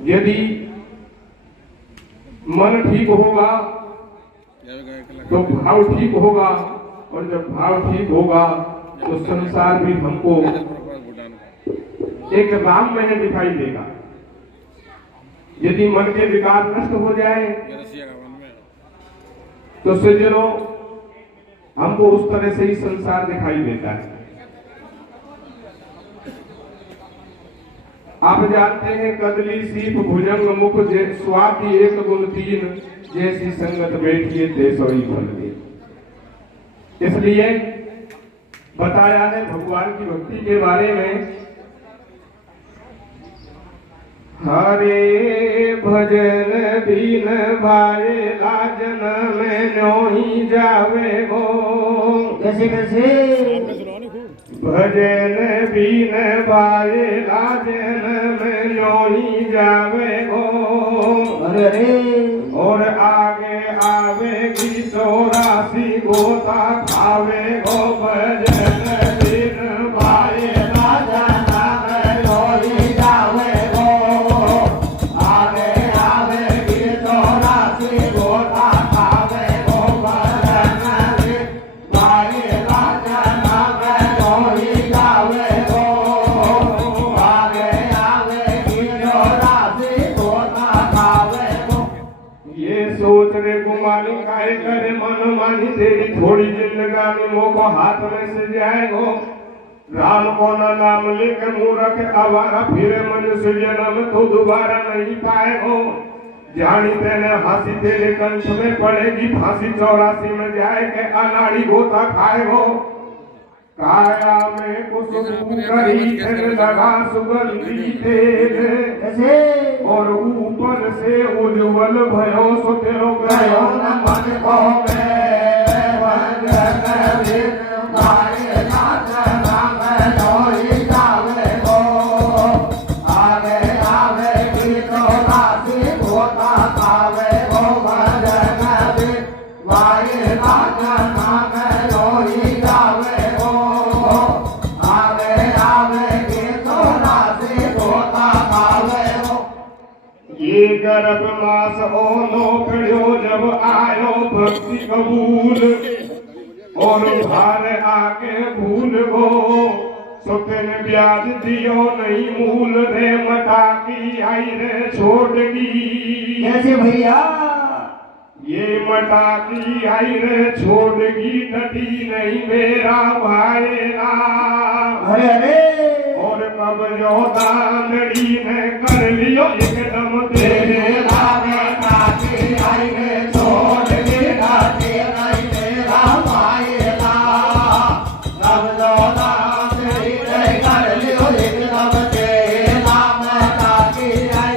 यदि मन ठीक होगा तो भाव ठीक होगा, और जब भाव ठीक होगा तो संसार भी हमको एक राममय दिखाई देगा। यदि मन के विकार नष्ट हो जाए तो सज्जनों हमको उस तरह से ही संसार दिखाई देता है। आप जानते हैं कदली सीप भुजंग मुख स्वाति एक गुण तीन, जैसी संगत बैठिए ते सोई फल दे। इसलिए बताया है भगवान की भक्ति के बारे में, हरे भजन बिन भाए लाजन में नोही जावे गो। कैसे कैसे भजन बिन भाए लाजन में नोही जावे गो। अरे और आगे आवेगी 84 गोता खावे गो। भजन बिन भाए लाजन में नोही जावे गो। आगे आवेगी 84 गोता खावे गो। भजन बिन भाए लाजन में नोही जावे गो। आगे आवेगी 84 गोता खावे गो। ये सोच रे गुमानी काहे करे मन मानी, तेरी थोड़ी जिंदगानी मोको हाथ में से जाएगो। राम को नाम लेके मूर्ख आवारा फिरे मनुष्य जन्म तो दोबारा नहीं पाएगो। जानी तेने हंसी तेरे कंठ में पड़ेगी फांसी, 84 में जाए के अनाड़ी गोता खाएगो। काया में कुसुम करी तेरे लगा सुगंधी तेल, और ऊपर से उज्जवल भयो सो तेरो गयो न मन को में। भजन बिन भाए लाजन में नोही जावे गो। आगे आवेगी 84 गोता खावे गो। भजन बिन भाए लाजन में नोही जावे गो। आगे आवेगी 84 गोता खावे गो। ये गर्भ मास ओनो पढ़ो जब आयो भक्ति कबूल, और भार आके भूल गो। सुतन ब्याज दियो नहीं मूल रे, मटाकी आई रे छोड़गी। कैसे भैया ये मटाकी आई रे छोड़गी, डटी नहीं मेरा भाईला। अरे अरे और कब जो दानड़ी ने कर लियो एकदम तेरा। मटाकी आई रे छोड़गी, डटी नहीं मेरा भाईला। कब जो दानड़ी ने कर लियो एकदम तेरा। मटाकी आई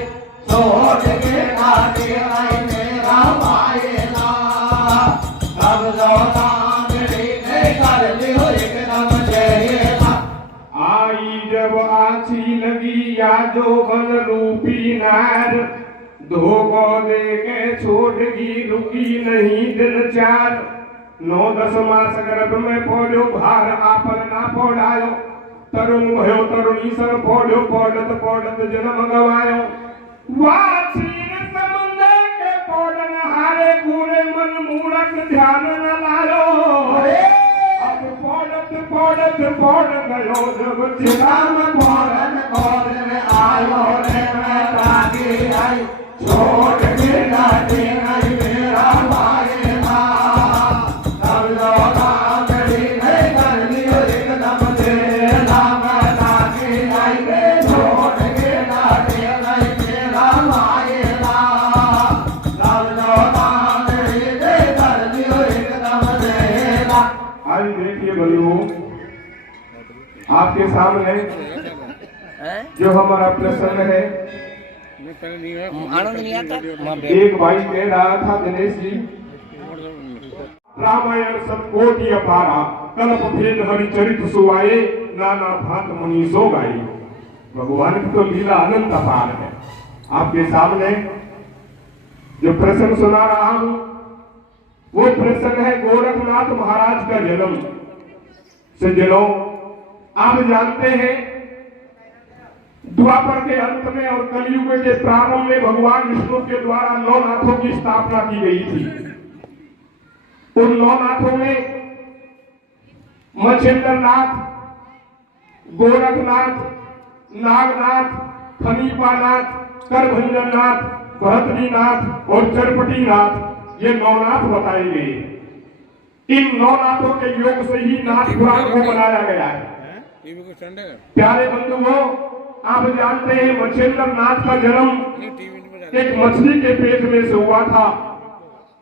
छोड़गी, डटी नहीं मेरा भाईला। कब जो दानड़ी ने कर लियो एकदम तेरा। आई जब आछी लगी या जो बन रूपी नार, धोखो दे के छोड़गी रुकी नहीं दिन 4। 9-10 मास गर्भ में पोड़ो भार आपन ना पोड़ायो। तरुण भयो तरुणी संग पोड़ो पोड़त पोड़त जन्म गवायो। वाछीन समुंदर के पोड़न हारे कूड़े मन मूरख ध्यान न लायो। पौड़त पौड़ गयो जब चिराम पौड़न पौड़ में आयो रे। मटाकी आई छोड़ के डाटे नहीं मेरा भाईला। तब जो दानड़ी नहीं कर लियो एकदम तेरा। मटाकी आई रे छोड़ के डाटे नहीं मेरा भाईला। तब जो दानड़ी नहीं कर लियो एकदम तेरा। आज देखिए बंधुओं, आपके सामने जो हमारा प्रसंग है, आनंद नहीं आता। एक भाई कह रहा था, दिनेश जी, रामायण सतकोटि अपारा, कल्प भेद हरिचरित सुवाए, नाना भांत मुनि सो गाई। भगवान की तो लीला अनंत अपार है। आपके सामने जो प्रसंग सुना रहा हूं वो प्रसंग है गोरखनाथ महाराज का जन्म। सज्जनों, आप जानते हैं द्वापर के अंत में और कलयुग के प्रारंभ में भगवान विष्णु के द्वारा 9 नाथों की स्थापना की गई थी। उन 9 नाथों में मच्छिंद्रनाथ, गोरखनाथ, नागनाथ, खनीपानाथ, करभंजननाथ, भरतरीनाथ और चरपटीनाथ, ये 9 नाथ बताए गए। इन 9 नाथों के योग से ही नाथ पुराण को बनाया गया है। प्यारे बंधुओं, आप जानते हैं मच्छिंद्रनाथ का जन्म एक मछली के पेट में से हुआ था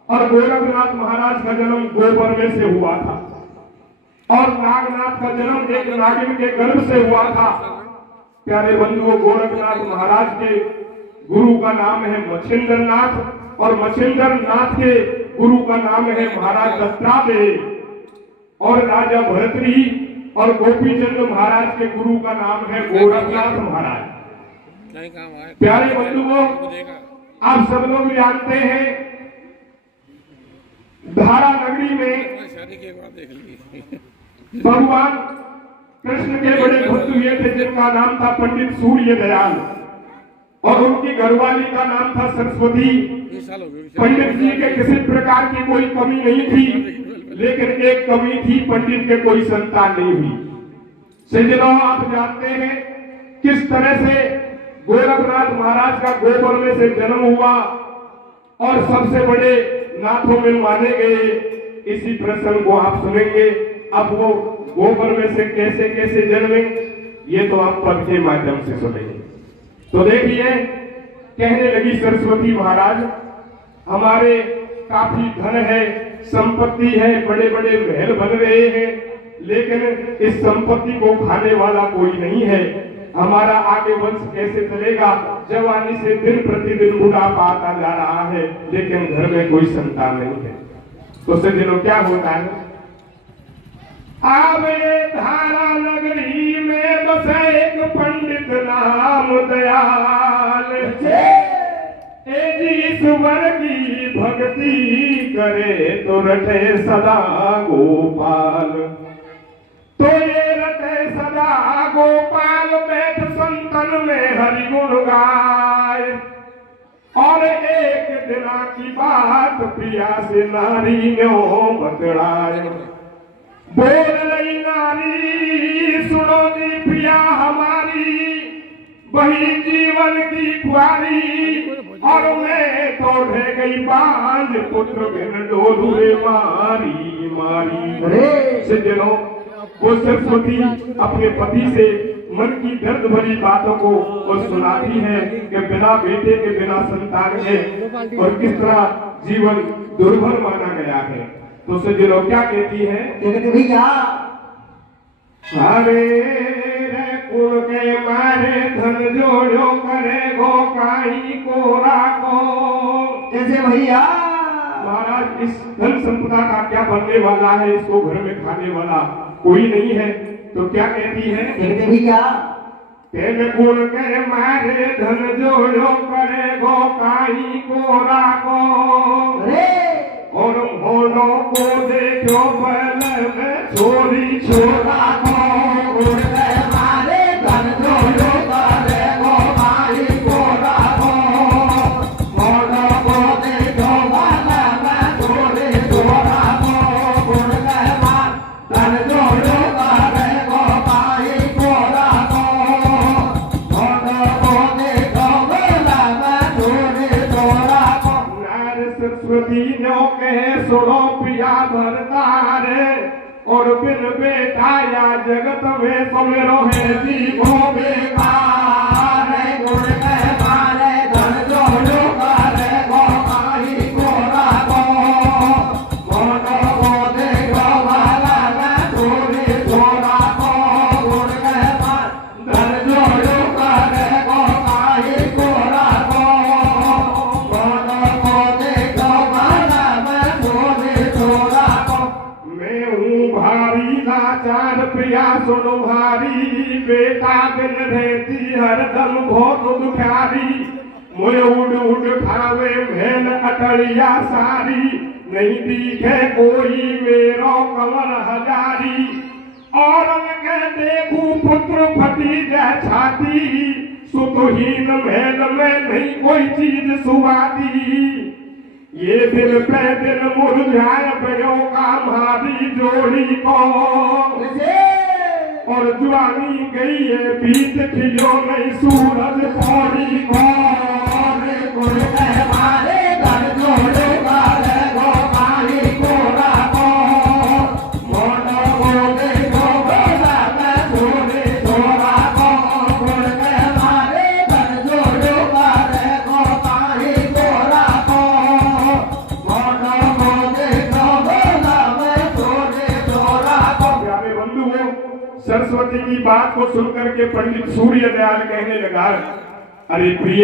और गोरखनाथ महाराज का जन्म गोबर में से हुआ था और नागनाथ का जन्म एक नागिन के गर्भ से हुआ था। प्यारे बंधुओं, गोरखनाथ महाराज के गुरु का नाम है मच्छिंद्रनाथ और मच्छिंद्रनाथ के गुरु का नाम है महाराज दत्तात्रेय और राजा भरतरी और गोपीचंद महाराज के गुरु का नाम है गोरखनाथ महाराज। प्यारे बंधुओं, आप सब लोग जानते हैं धारा नगरी में भगवान कृष्ण के बड़े भक्त हुए थे जिनका नाम था पंडित सूर्य दयाल और उनकी घरवाली का नाम था सरस्वती। पंडित जी के किसी प्रकार की कोई कमी नहीं थी, लेकिन एक कमी थी, पंडित के कोई संतान नहीं हुई। सज्जनों, आप जानते हैं किस तरह से गोरखनाथ महाराज का गोबर में से जन्म हुआ और सबसे बड़े नाथों में माने गए। इसी प्रसंग को आप सुनेंगे। अब वो गोबर में से कैसे कैसे जन्मे, ये तो आप पद के माध्यम से सुनेंगे। तो देखिए, कहने लगी सरस्वती महाराज, हमारे काफी धन है, संपत्ति है, बड़े बड़े महल बन रहे हैं, लेकिन इस संपत्ति को खाने वाला कोई नहीं है। हमारा आगे वंश कैसे चलेगा? जवानी से दिन प्रतिदिन बुढ़ापा आता जा रहा है, लेकिन घर में कोई संतान नहीं है। तो सज्जनों, क्या होता है? आवे धारा नगरी में बस एक पंडित नाम दयाल, ईश्वर की भक्ति करे तो रटे सदा गोपाल। तो ये रटे सदा गोपाल, बैठ संतन में हरि गुण गाय। और एक दिना की बात प्रिया से नारी न्यों बतलाए। बोल रही नारी, सुनो दी प्रिया हमारी, वही जीवन की ख्वारी। और मैं तो ढह गई बांझ, पुत्र बिन डोलुए मारी मारी। सज्जनों, वो सरस्वती अपने पति से मन की दर्द भरी बातों को वो सुनाती है कि बिना बेटे के बिना संतान है और किस तरह जीवन दुर्भर माना गया है। तो सज्जनों, क्या कहती है? भैया, अरे कुल के मारे धन जोड़ो करे गो काई को राखो। कैसे भैया? महाराज, इस धन संपदा का क्या बनने वाला है? इसको घर में खाने वाला कोई नहीं है। तो क्या कहती है? भैया, कुल के मारे धन जोड़ो करे गो काई को राखो। और मोनो को देखो बल में छोरी छोरा को। मारे धन जोड़ो करे गो काई को राखो। मोनो को देखो बल में छोरी छोरा को। धन जोड़ो करे गो काई को राखो। मोनो को देखो बल में छोरी छोरा को। सरस्वती नो कहे सुनो पिया भरतारे, और बिन बेटा या जगत में समेरो है जीवो बेकार। गुण के मारे धन जोड़ो करे गो काई को राखो। मोनो को देखो भला में छोरी छोरा को। गुण के मारे धन जोड़ो करे गो काई को राखो। मोनो को देखो भला में छोरी छोरा को। मैं हूँ भारी लाचार प्रिया सुनो भारी, बेटा बिन रहती हरदम बहुत दुखारी। मुझे उड़ उड़ खावे महल अटलिया सारी, नहीं दिखे कोई मेरो कमल हजारी। और के देखू पुत्र फटी जय छाती, सुतहीन महल में नहीं कोई चीज सुवादी, ये दिन पे दिन मुरझाए भयो का मारी जोड़ी को, और जवानी गई है बीच खिलो नहीं सूरज पौड़ी को, कोई हमारे घर जोड़े वाले गोपाली को राखो, मोनो बोले को बोला मैं थोड़े थोड़ा को, कोई हमारे घर जोड़े वाले गोपाली को राखो, मोनो बोले को बोला मैं थोड़े थोड़ा को। प्यारे बंधुओं, सरस्वती की बात को सुनकर के पंडित सूर्य दयाल कहने लगा, अरे प्रिय,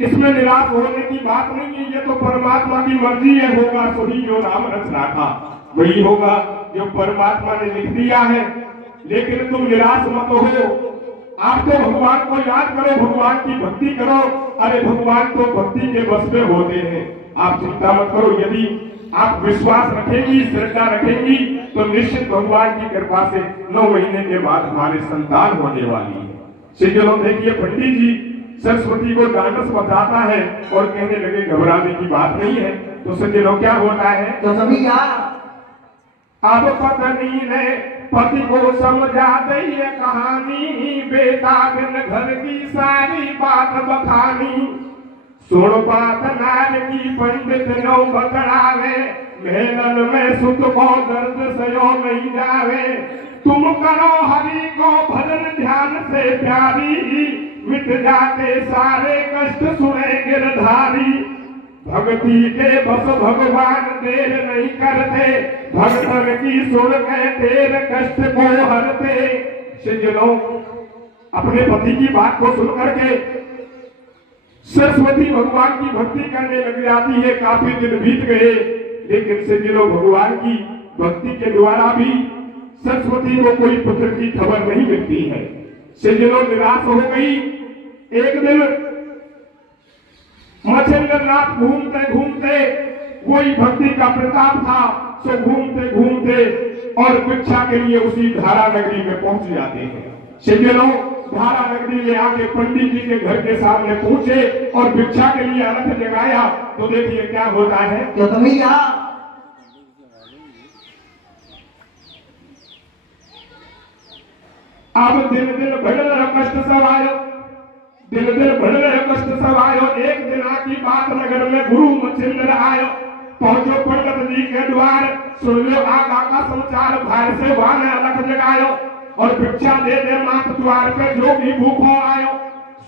इसमें निराश होने की बात नहीं है, ये तो परमात्मा की मर्जी है, होगा सही जो राम रचना था वही होगा जो परमात्मा ने लिख दिया है। लेकिन तुम निराश मत हो, आप तो भगवान को याद करो, भगवान की भक्ति करो। अरे भगवान तो भक्ति के बस में होते हैं, आप चिंता मत करो। यदि आप विश्वास रखेंगी, श्रद्धा रखेंगी, तो निश्चित भगवान की कृपा से 9 महीने के बाद हमारे संतान होने वाली है। सज्जनों, देखिए पंडित जी सरस्वती को डांडस बताता है और कहने लगे घबराने की बात नहीं है। तो सज्जनों, क्या होता है, तो सभी अब पत्नी ने पति को समझा दी है कहानी, बेटा बिन घर की सारी बात बखानी, सुन बात नार की पंडित नौ बतरावे, मेलन में सुत को दर्द सयो नहीं जावे, तुम करो हरि को भजन ध्यान से प्यारी, मिट जाते सारे कष्ट सुने गिरधारी, भक्ति के बस भगवान देर नहीं करते, भक्तन की सुन के तेर कष्ट को हरते। सज्जनों, अपने पति की बात को सुन करके सरस्वती भगवान की भक्ति करने लग जाती है। काफी दिन बीत गए, लेकिन सज्जनों, भगवान की भक्ति के द्वारा भी सरस्वती को कोई पुत्र की खबर नहीं मिलती है। सज्जनों, निराश हो गई। एक दिन मच्छिंद्रनाथ घूमते घूमते, कोई भक्ति का प्रताप था, सो घूमते घूमते और भिक्षा के लिए उसी धारा नगरी में पहुंच जाते हैं। सज्जनों, धारा नगरी में आके पंडित जी के घर के सामने पहुंचे और भिक्षा के लिए अर्थ जगाया। तो देखिए क्या होता है, तो सभी अब दिन दिन बढ़ रहे कष्ट सब आयो, दिन दिन बढ़ रहे कष्ट सब आयो। एक दिना की बात, नगर में गुरु मच्छिंद्र आयो, पहुंचो पंडित जी के द्वार, सुन लो आगा का समाचार, भाई से वाने अलख जगायो, और भिक्षा दे दे मात द्वार पे जो भी भूखो आयो।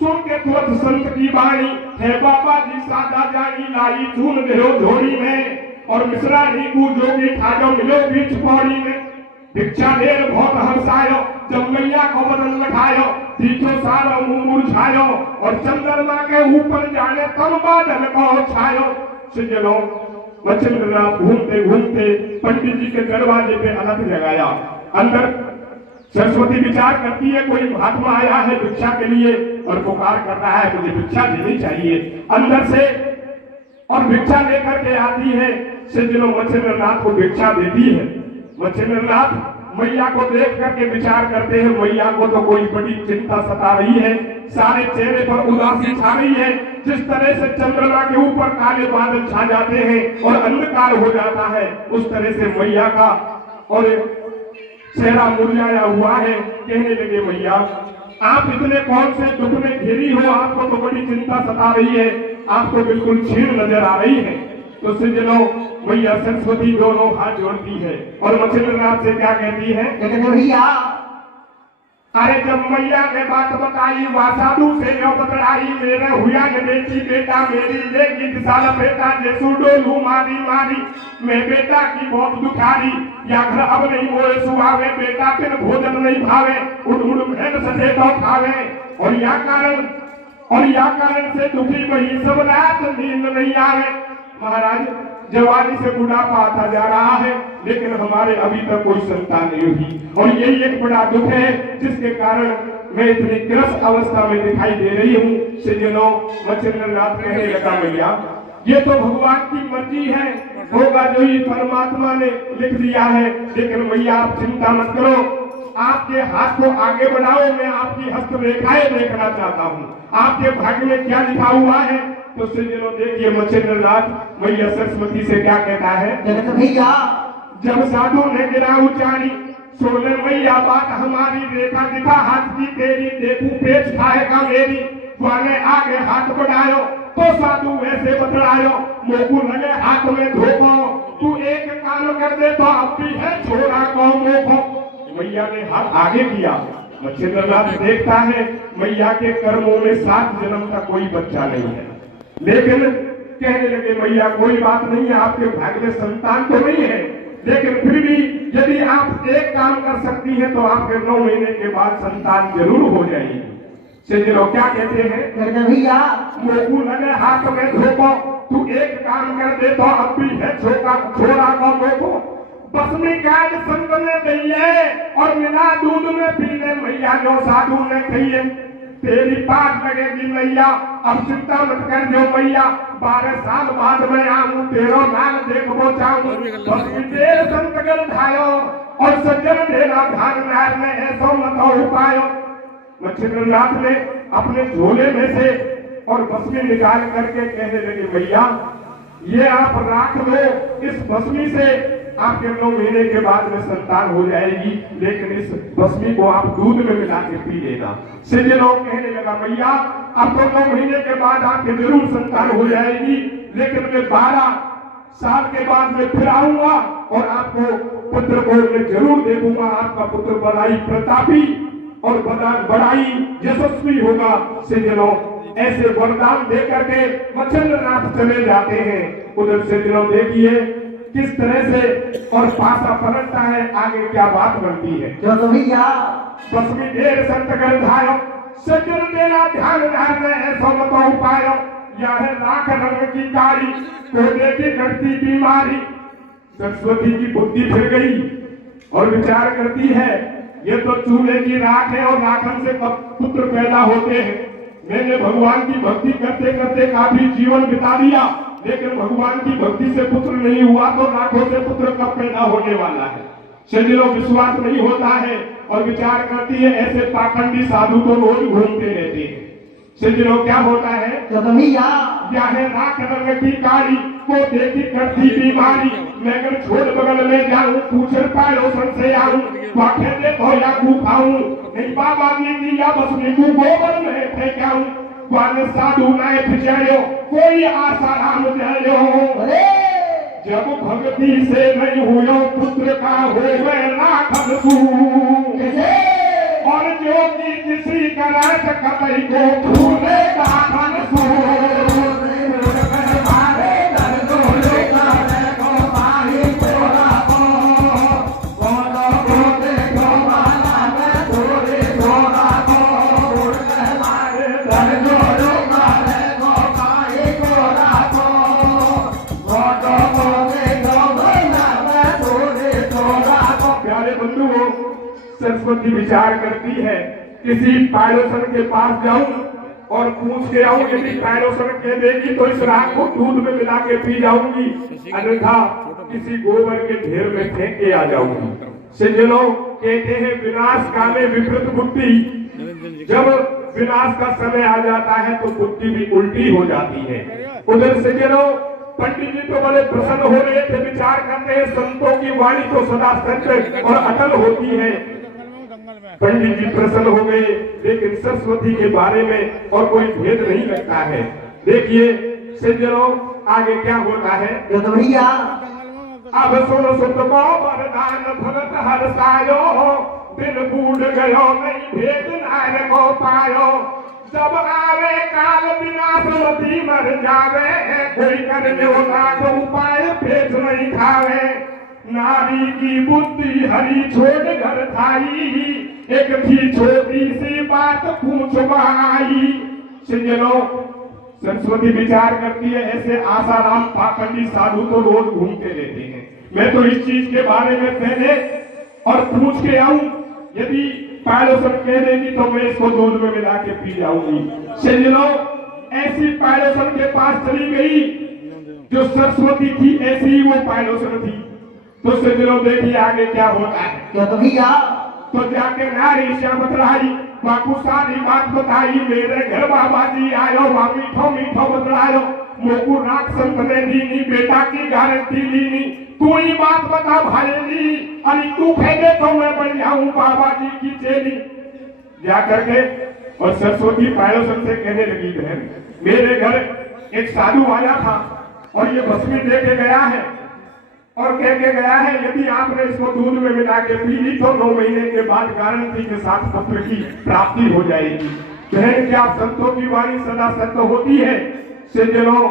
सुन के तुरंत संत की वाणी, है बाबा जी सादा जानी, लाई चून देहो झोली में, और मिश्रा नींबू जोगी ठाजो मिलो बीच पौड़ी में। भिक्षा देर बहुत हंसायो, जब मैया को बदन लखायो, तीखो सारो मुंह मुरझायो, और चंद्रमा के ऊपर जाने तब बादल को छायो। सज्जनों, मच्छिंद्रनाथ घूमते घूमते पंडित जी के दरवाजे पे अलख जगाया। अंदर सरस्वती विचार करती है, कोई महात्मा आया है भिक्षा के लिए और पुकार कर रहा है, मुझे भिक्षा देनी चाहिए। अंदर से और भिक्षा लेकर के आती है। सज्जनों, मच्छिंद्रनाथ को भिक्षा देती है। मच्छिंद्रनाथ मैया को देख करके विचार करते हैं, मैया को तो कोई बड़ी चिंता सता रही है, सारे चेहरे पर उदासी छा रही है। जिस तरह से चंद्रमा के ऊपर काले बादल छा जाते हैं और अंधकार हो जाता है, उस तरह से मैया का और चेहरा मुरझाया हुआ है। कहने लगे, मैया आप इतने कौन से दुख में घिरी हो, आपको तो बड़ी चिंता सता रही है, आपको बिल्कुल क्षीण नजर आ रही है। तो सज्जनों, मैया सरस्वती दोनों हाथ जोड़ती है और मच्छिंद्रनाथ से क्या कहती है, भैया अरे जब मैया ने बात बताई, वह साधु से न बतलाई, मेरे हुआ ने बेटी बेटा मेरी लेगी साल बेटा जैसू डोलू मारी मारी, मैं बेटा की बहुत दुखारी, या घर अब नहीं मोए सुहावे, बेटा फिर भोजन नहीं भावे, उड़ उड़ भेड़ सटे तो खावे, और या कारण से दुखी वही सब रात नींद नहीं आवे। महाराज, जवानी से बुढ़ापा आता जा रहा है, लेकिन हमारे अभी तक कोई संतान नहीं हुई, और यही एक बड़ा दुख है जिसके कारण मैं इतनी ग्रस्त अवस्था में दिखाई दे रही हूँ। सज्जनों, मच्छिंद्रनाथ कहने लगा, मैया ये तो भगवान की मर्जी है, होगा जो ही परमात्मा ने लिख दिया है, लेकिन मैया आप चिंता मत करो, आपके हाथ को आगे बढ़ाओ, मैं आपकी हस्तरेखाएं देखना चाहता हूँ, आपके भाग्य में क्या लिखा हुआ है। तो सज्जनों देखिए मच्छिंद्रनाथ मैया सरस्वती से क्या कहता है। जगत भैया जब साधु ने गिरा उचारी, सोने मैया बात हमारी, रेखा दिखा हाथ की तेरी, देखूं पेच खाएगा मेरी। वाले आगे हाथ बढ़ायो तो साधु वैसे बतलायो, मोकू लगे हाथ में धोखो, तू एक काम कर दे तो अब भी है छोड़ा को मोखो। मैया ने हाथ आगे किया। मच्छिंद्रनाथ देखता है मैया के कर्मों में 7 जन्म का कोई बच्चा नहीं है, लेकिन कहने लगे मैया कोई बात नहीं है, आपके भाग्य में संतान तो नहीं है, लेकिन फिर भी यदि आप एक काम कर सकती हैं तो आपके 9 महीने के बाद संतान जरूर हो जाएगी। सज्जनों क्या कहते हैं। जगत भैया मोकू लगे हाथ में धोखो, तू एक काम कर दे तो अब भी है छोड़ा को मोखो। बसमी काज संत ने दइए और मिला दूध में पी ले मैया, जो साधु ने कहिए तेरी पाठ लगेगी मैया, अब चिंता मत कर जो मैया, 12 साल बाद में आऊं, 13 लाल देखो चाहूं। बसमी तेरे संत गल ढायो और सज्जन देना ध्यान नार में ऐसो मत हो पायो। मच्छिंद्रनाथ ने अपने झोले में से और भस्मी निकाल करके कहने लगे मैया ये आप राख लो, इस भस्मी से आपके 9 महीने के बाद में संतान हो जाएगी, लेकिन इस भस्मी को आप दूध में मिला के पी लेना। सज्जनों कहने लगा मैया अब तो 9 महीने के बाद आपके जरूर संतान हो जाएगी, लेकिन मैं 12 साल के बाद में फिर आऊंगा और आपको पुत्र को मैं जरूर देखूंगा, आपका पुत्र बड़ाई प्रतापी और बड़ाई यशस्वी होगा। सज्जनों ऐसे वरदान दे करके मच्छिंद्रनाथ चले जाते हैं। उधर सज्जनों देखिए किस तरह से और पासा पलटता है, आगे क्या बात बनती है। जगत भैया बसमी ढेर संत कर धायो, सज्जन देना ध्यान ध्यान में ऐसा मत पायो, यह है लाख रंग की कारी, कोने की घटती बीमारी। सरस्वती की बुद्धि फिर गई और विचार करती है ये तो चूल्हे की राख है और राखन से पुत्र पैदा होते हैं। मैंने भगवान की भक्ति करते करते काफी जीवन बिता दिया, लेकिन भगवान की भक्ति से पुत्र नहीं हुआ तो लाखों से पुत्र कब पैदा होने वाला है। सज्जनों विश्वास नहीं होता है और विचार करती है ऐसे पाखंडी साधु तो रोज घूमते रहते हैं। सज्जनों क्या होता है। जगत भैया क्या है राख रंग की कारी, को देखी करती बीमारी, मैं अगर छोड़ बगल में जाऊं पूछर पायो सन से आऊं, वाखे देखो या कू खाऊं, नहीं बाबा नीति या बस नीकू गोबर में फेंकाऊं, वाले साधु नाय फिजायो कोई आशा राम जायो। जब भक्ति से नहीं हुयो पुत्र का होवे लाखन सू, और जो कि किसी करात कतई को फूले दाखन सू। सरस्वती विचार करती है किसी पायलोसन के पास जाऊं और पूछ के आऊं, यदि पायलोसन कह देगी तो इस राख को दूध में मिला के पी जाऊंगी, अन्यथा किसी गोबर के ढेर में फेंक के आ जाऊंगी। सज्जनों कहते हैं विनाश काले विपरीत बुद्धि, जब विनाश का समय आ जाता है तो बुद्धि भी उल्टी हो जाती है। उधर सज्जनों पंडित जी तो बड़े प्रसन्न हो रहे थे, विचार करते हैं संतों की वाणी तो सदा सत्य और अटल होती है। पंडित जी प्रसन्न हो गए, लेकिन सरस्वती के बारे में और कोई भेद नहीं लगता है। देखिए सज्जनों आगे क्या होता है। जगत भैया अब सुनो सुत को वरदान भगत हर्षायो, दिन बूढ़ गयो नहीं भेद नार को पायो, जब आवे काल विनाशवती मर जावे, कोई कर लो नाथ उपाय पेट नहीं खावे, नारी की बुद्धि हरी छोड़ घर थाई, एक थी छोटी सी बात पूछवाई। सज्जनों सरस्वती विचार करती है ऐसे आसाराम पाखंडी साधु तो रोज घूमते रहते हैं, मैं तो इस चीज के बारे में पहले और पूछ के आऊं, यदि पायलोसन कह देगी तो मैं इसको दूध में मिला के पी जाऊंगी। सज्जनों ऐसी पायलोसन के पास चली गई, जो सरस्वती थी ऐसी ही वो पायलोसन थी। तो सज्जनों देखिए आगे क्या होता है। जगत भैया तो जाके नारी से बतलाई बापू सारी बात बताई मेरे घर बाबा जी आयो बा मीठो मीठो बतलायो मोकू राख संत ने दीनी बेटा की गारंटी लीनी तू ही बात बता भालेली अरे तू कहे तो मैं बन जाऊं बाबा जी की चेली जा करके और सरस्वती पायलोसन से कहने लगी बहन मेरे घर एक साधु आया था और ये भस्मी दे के गया है और कह के गया है यदि आपने इसको दूध में मिला के पी ली तो 9 महीने के बाद गारंटी के साथ पुत्र की प्राप्ति हो जाएगी। बहन क्या संतों की वाणी सदा सत्य होती है सज्जनों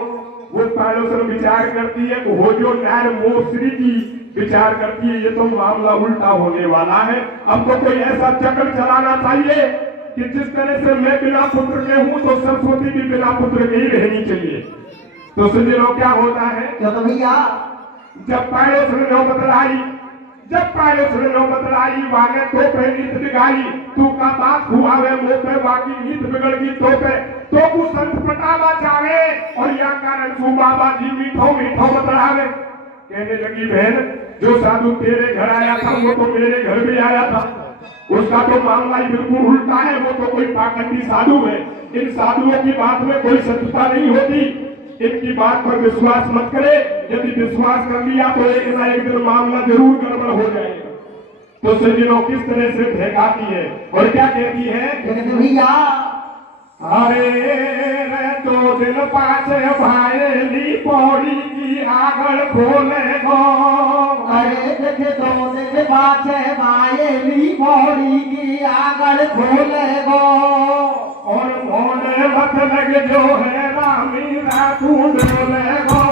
वो पायलोसन विचार करती है वो जो नार मोश्री की विचार करती है ये तो मामला उल्टा होने वाला है। अब तो कोई ऐसा चक्र चलाना चाहिए कि जिस तरह से मैं बिना पुत्र के हूँ तो सरस्वती भी बिना पुत्र के ही रहनी चाहिए। तो सज्जनों क्या होता है तो भैया जब पायलोसन ने बतलाई वाने तो पे नीत बिगाड़ी तू का बात हुआ वे मुंह पे बाकी नीत बिगड़ गई तो कुछ संत पटावा चाहे और या कारण सु बाबा जी मीठो मीठो बतलावे। कहने लगी बहन जो साधु तेरे घर आया था वो तो मेरे घर भी आया था उसका तो मामला ही बिल्कुल उल्टा है वो तो कोई पाखंडी साधु है। इन साधुओं की बात में कोई सत्यता नहीं होती इनकी बात पर विश्वास मत करे यदि विश्वास कर लिया तो एक ना एक दिन मामला जरूर गड़बड़ हो जाएगा। तो सज्जनों किस तरह से ठेकाती है और क्या कहती है भैया अरे रे 2 दिन पाछे भाईली पौड़ी की आगल खोले गो अरे देखे 2 दिन पाछे भाईली पौड़ी की आगल खोले गो और मोने मत लगे जो है रामी रातू डोले गो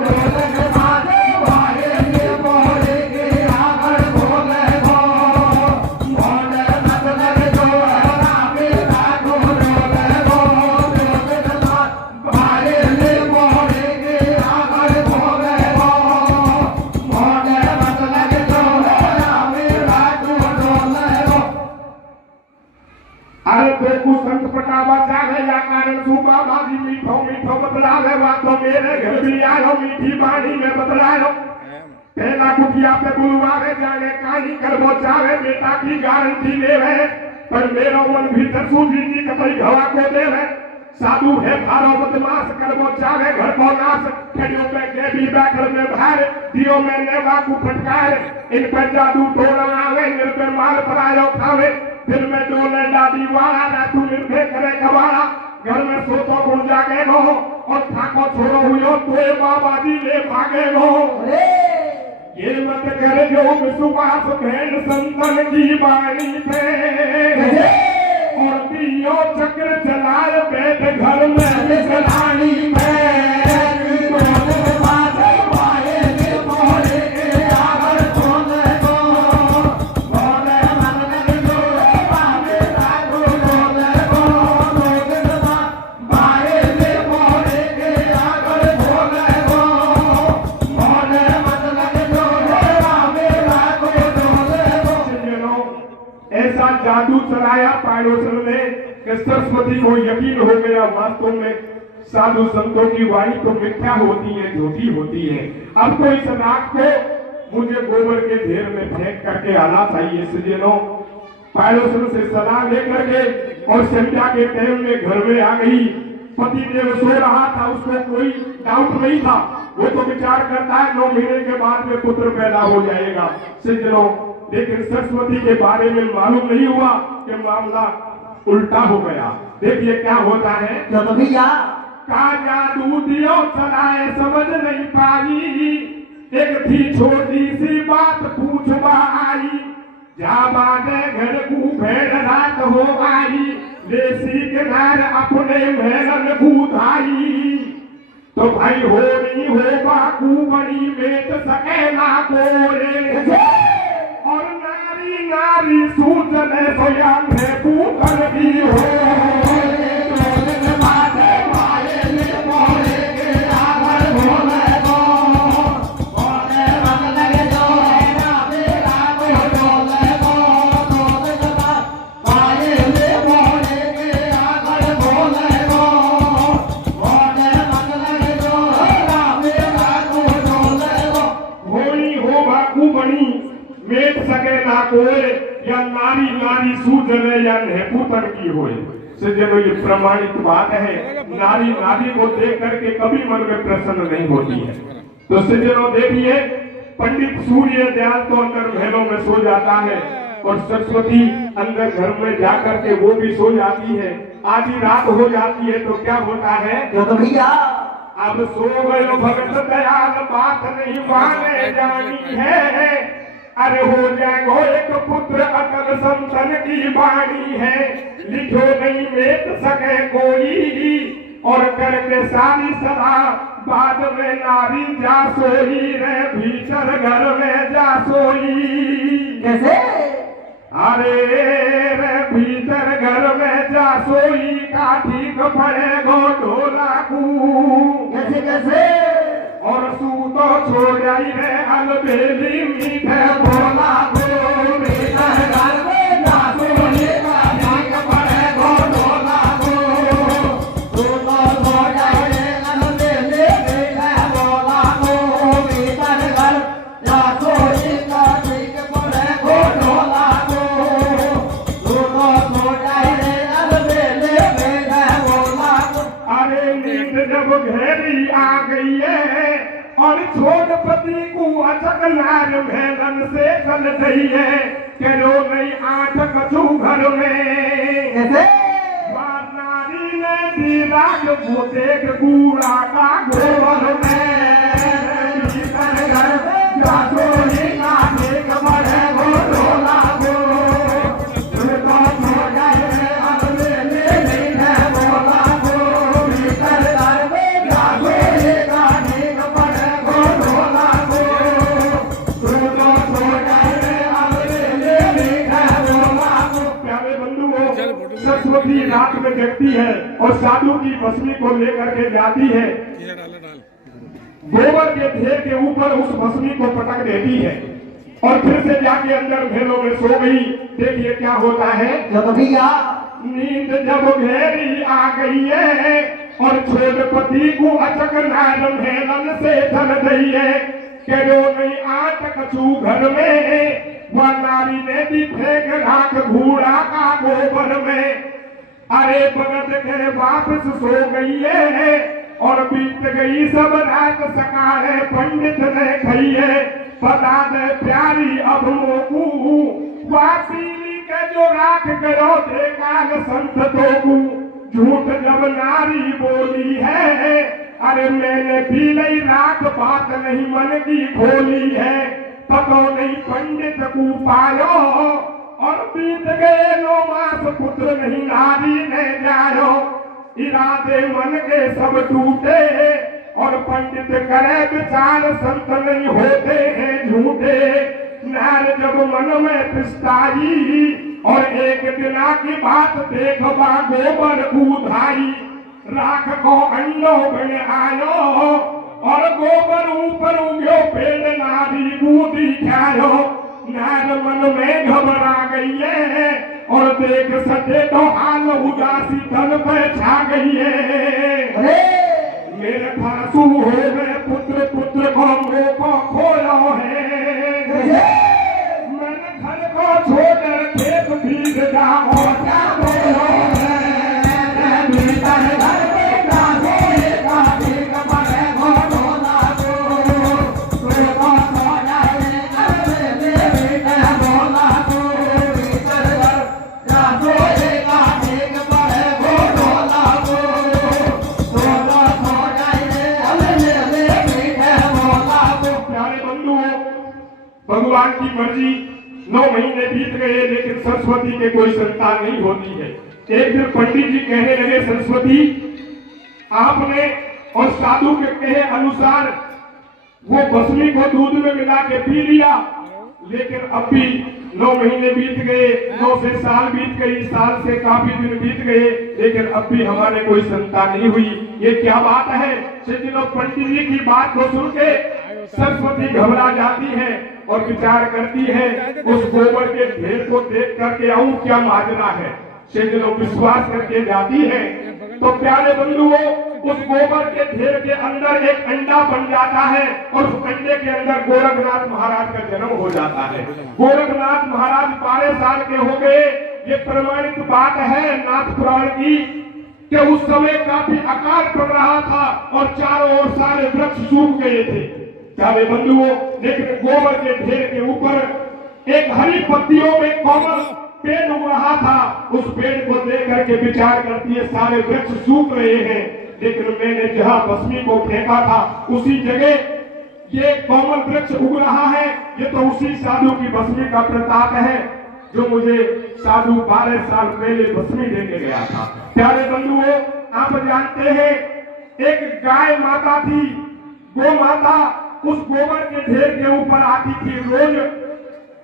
डोले के माथे भाईली पौड़ी की आगल खोले गो मोने मत लगे जो है रामी रातू डोले गो डोले के माथे भाईली पौड़ी की आगल खोले गो मोने मत लगे जो है रामी रातू डोले गो। अरे बेकू संत पटावा चाहे या कारण सुबह बाजी मीठो मीठो बतलावे बातों मेरे घर भी आयो मीठी बाणी में बतलायो पहला कुटिया पे बुलवावे जाने कहानी कर वो चाहे बेटा की गारंटी ले रहे पर मेरा मन भीतर सूझी जी कतई घवा को दे रहे साधु है भारो बदमाश कर वो चाहे घर को नाश खड़ियों पे के भी बैठल में भार दियो में नेवा को फटकार इन पर जादू टोला आवे निर पे माल परायो खावे दिल में डोले दादी वाला रातू निर्भय करे कबाड़ा घर में सोतो गुण जागे गो और ठाको छोड़ो हुयो तो बाबा जी ले भागे गो ये मत करे जो विश्वास भेड़ संतन की बाणी पे और दियो चक्र चलाए बैठ घर में विसरानी पे जादू चलाया पायलोसन ने कि सरस्वती को यकीन हो गया वास्तव में साधु संतों की वाणी तो मिथ्या होती है झूठी होती है। अब तो इस राख को मुझे गोबर के ढेर में फेंक करके आना चाहिए। सज्जनों पायलोसन से सलाह लेकर के और संध्या के टाइम में घर में आ गई। पति देव सो रहा था उसको कोई डाउट नहीं था वो तो विचार करता है 9 महीने के बाद में पुत्र पैदा हो जाएगा। सज्जनों लेकिन सरस्वती के बारे में मालूम नहीं हुआ कि मामला उल्टा हो गया। देखिए क्या होता है तो भैया का जादू दियो चलाए समझ नहीं पाई एक थी छोटी सी बात पूछवा आई जा बाने घर को भेड़ रात हो आई देसी के नार अपने मेहरन बुधाई तो भाई होनी हो बाकू बड़ी बेट सके ना कोरे और नारी नारी सूचने सोया में पूकर भी हो या नारी सूजने या नेपुतन की होए। सज्जनों, ये प्रमाणित बात है। नारी नारी को देख करके कभी मन में प्रसन्न नहीं होती है। तो सज्जनों देखिए, पंडित सूर्य दयाल तो अंदर महलों में सो जाता है और सरस्वती अंदर घर में जाकर के वो भी सो जाती है। आधी रात हो जाती है तो क्या होता है? तो भैया अब सो गयो भगत दयाल, बात नहीं माने जानी है। अरे हो जाएगो एक पुत्र अटल संतन की वाणी है। लिखो नहीं मेट सके कोई, और करके सारी सदा बाद में नारी जा सोई रे, भीतर घर में जा सोई। कैसे? अरे रे भीतर घर में जा सोई, काठी को पड़े गो ढोला कू। कैसे कैसे? और सूतो छोड़ जाई रे अलबेली मीठे भोला को। भीतर घर में जा सोई, काठी को पड़े गो ढोला को। सूतो छोड़ जाई रे अलबेली मीठे भोला को। भीतर घर जा सोई, काठी को पड़े गो ढोला को। सूतो छोड़ जाई रे अलबेली मीठे भोला को। अरे नींद जब घेरी आ गई है और छोट पति को अचक नार मेलन से चल गई है, करो नहीं आठ कछु घर में। कैसे? नारी ने दी राज वो देख कूड़ा का गोबर में। भीतर घर में जा सोई, काठी को पड़े गो ढोला को। सूतो छोड़ जाई रे अलबेली मीठे भोला को। भीतर घर में जा सोई, काठी को पड़े गो ढोला को। सूतो छोड़ जाई रे अलबेली मीठे भोला को। प्यारे बंधुओं, सरस्वती रात में जगती है और साधु की भस्मी को लेकर के जाती है। गोबर के ढेर के ऊपर उस भस्मी को पटक देती है और फिर से जाके अंदर महलों में सो गई। देखिए क्या होता है। तो भैया नींद जब घेरी आ गई है और छोट पति को अचक नार मेलन से चल गई है, करो नहीं आठ कछु घर में। वह नारी ने भी फेंक राख घूड़ा का गोबर में। अरे भगत के वापस सो गई है और बीत गई सब रात सकारे, पंडित ने खई है। बता दे प्यारी अब मोकू, वापीली के जो राख करो देखा संत तो को। झूठ जब नारी बोली है, अरे मैंने पी लई रात, बात नहीं मन की खोली है। पतो नहीं पंडित को पायो और बीत गए 9 मास, पुत्र नहीं नारी ने जायो। इरादे मन के सब टूटे और पंडित करे विचार, संत नहीं होते हैं झूठे। नार जब मन में पिस्ताई और एक दिना की बात देखबा गोबर कूधाई। राख को अंडो बन आयो और गोबर ऊपर उगो, पेड़ नारी कूदी खायो। नार मन में घबरा गई है और देख सके तो हाल उदासी तन पे छा गई है। मेरे फांसू हो गए पुत्र, पुत्र को मुंह को खोलो है। मैंने घर को छोड़कर खेत भीग जाओ, क्या बोलो है। भीतर घर में जा सोई, काठी को पड़े गो ढोला को। सूतो छोड़ जाई रे अलबेली मीठे भोला को। भीतर घर जा सोई, काठी को पड़े गो ढोला को। सूतो छोड़ जाई रे अलबेली मीठे भोला को। प्यारे बंधुओं, भगवान की मर्जी 9 महीने बीत गए लेकिन सरस्वती के कोई संतान नहीं होती है। एक दिन पंडित जी कहने लगे, सरस्वती आपने और साधु के कहे अनुसार वो भस्मी को दूध में मिला के पी लिया, लेकिन अब भी 9 महीने बीत गए, 9 से साल बीत गई, साल से काफी दिन बीत गए, लेकिन अब भी हमारे कोई संतान नहीं हुई। ये क्या बात है। सज्जनों, पंडित जी की बात को सुन के सरस्वती घबरा जाती है और विचार करती है, उस गोबर के ढेर को देख करके आऊं क्या माजरा है। सज्जनों, विश्वास करके जाती है तो प्यारे बंधुओं, उस गोबर के ढेर के अंदर एक अंडा बन जाता है और उस अंडे के अंदर गोरखनाथ महाराज का जन्म हो जाता है। गोरखनाथ महाराज 12 साल के हो गए ये प्रमाणित बात है नाथ पुराण की कि उस समय काफी अकाल पड़ रहा था और चारों ओर सारे वृक्ष सूख गए थे प्यारे बंधुओं। लेकिन गोबर के ढेर के ऊपर एक हरी पत्तियों में कोमल पेड़ उग रहा था। उस पेड़ को देख करके विचार करती है सारे वृक्ष सूख रहे हैं, लेकिन मैंने जहां भस्मी को फेंका था उसी जगह ये कोमल वृक्ष उग रहा है। ये तो उसी साधु की भस्मी का प्रताप है जो मुझे साधु 12 साल पहले भस्मी देके गया था। प्यारे बंधुओं, आप जानते हैं एक गाय माता थी, गो माता, उस गोबर के ढेर के ऊपर आती थी रोज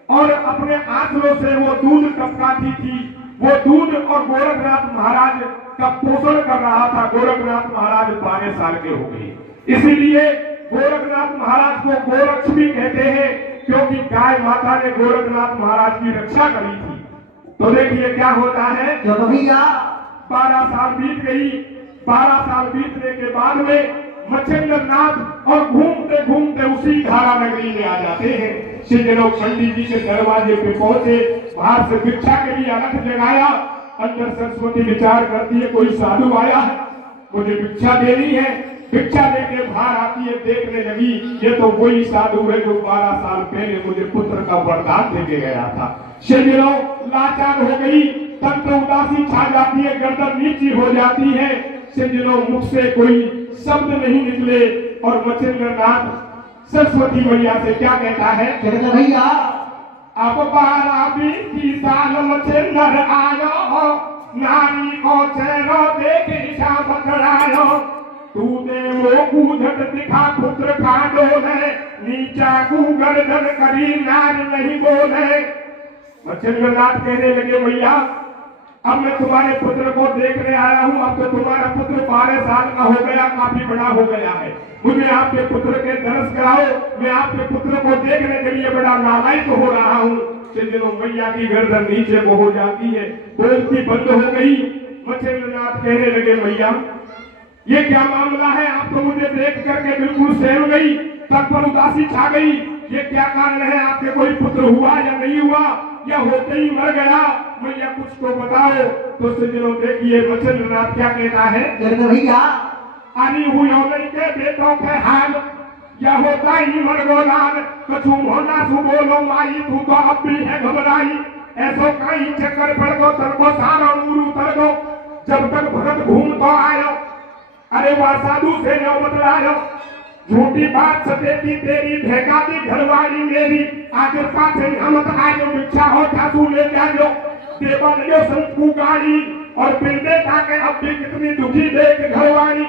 और अपने आंचलों से वो दूध टपकाती थी। वो दूध और गोरखनाथ महाराज का पोषण कर रहा था। गोरखनाथ महाराज 12 साल के हो गए, इसीलिए गोरखनाथ महाराज को गोरक्ष भी कहते हैं क्योंकि गाय माता ने गोरखनाथ महाराज की रक्षा करी थी। तो देखिए क्या होता है, 12 साल बीत गई। 12 साल बीतने के बाद में मच्छिंद्र नाथ और घूमते घूमते उसी धारा नगरी में आ जाते हैं। श्री लोग पंडित जी के दरवाजे पे पहुंचे, बाहर से भिक्षा के लिए अलग जगाया। अंदर सरस्वती विचार करती है कोई साधु आया है, मुझे भिक्षा देनी है। भिक्षा देके बाहर आती है, देखने लगी ये तो वही साधु है जो 12 साल पहले मुझे पुत्र का वरदान देके गया था। श्री लोग लाचार हो गई, तब तो उदासी छा जाती है, गर्दन नीची हो जाती है। श्री लोग मुख से कोई शब्द नहीं निकले और मच्छिंद्र नाथ सरस्वती मैया से क्या कहता है, भैया अब 12 बीती साल मच्छिंद्र आयो, नारी को चेहरा देख ईशा बदलायो, तू दे वो कूझट दिखा पुत्र कांडो है, नीचा कू गर्दन करी नार नहीं बोले। मच्छिंद्र नाथ कहने लगे भैया अब मैं तुम्हारे पुत्र को देखने आया हूँ। अब तो तुम्हारा पुत्र 12 साल का हो गया, काफी बड़ा हो गया है। मुझे आपके पुत्र के दर्श कराओ, मैं आपके पुत्र को देखने के लिए बड़ा नालायक हो रहा हूँ। चंद्रो मैया की गर्दन नीचे को हो जाती है, बोलती बंद हो गई। मच्छिंद्र नाथ कहने लगे भैया ये क्या मामला है, आप तो मुझे देख करके बिल्कुल सहम गई, तब पर उदासी छा गई। ये क्या कारण है, आपके कोई पुत्र हुआ या नहीं हुआ, या होते ही मर गया, मैया कुछ तो बताओ। तो सज्जनों देखिए मच्छिंद्र नाथ क्या कहता है, भैया आनी हुई के बेटों के हाल या होता ही मर गोलाल, कछु होना सु बोलो माई, तू तो अब भी है घबराई, ऐसो कहीं चक्कर पड़ गो तरको सारा नूर उतर गो, जब तक भरत घूम तो आयो, अरे वह साधु से न बतलायो, झूठी बात सतेती तेरी, भेगाती घरवाली मेरी, आखिर पाछे हमत आयो, भिक्षा हो ठाकू ले जायो, देवा लियो संतू गाड़ी, और पिंडे ताके अब भी कितनी दुखी देख घरवाली।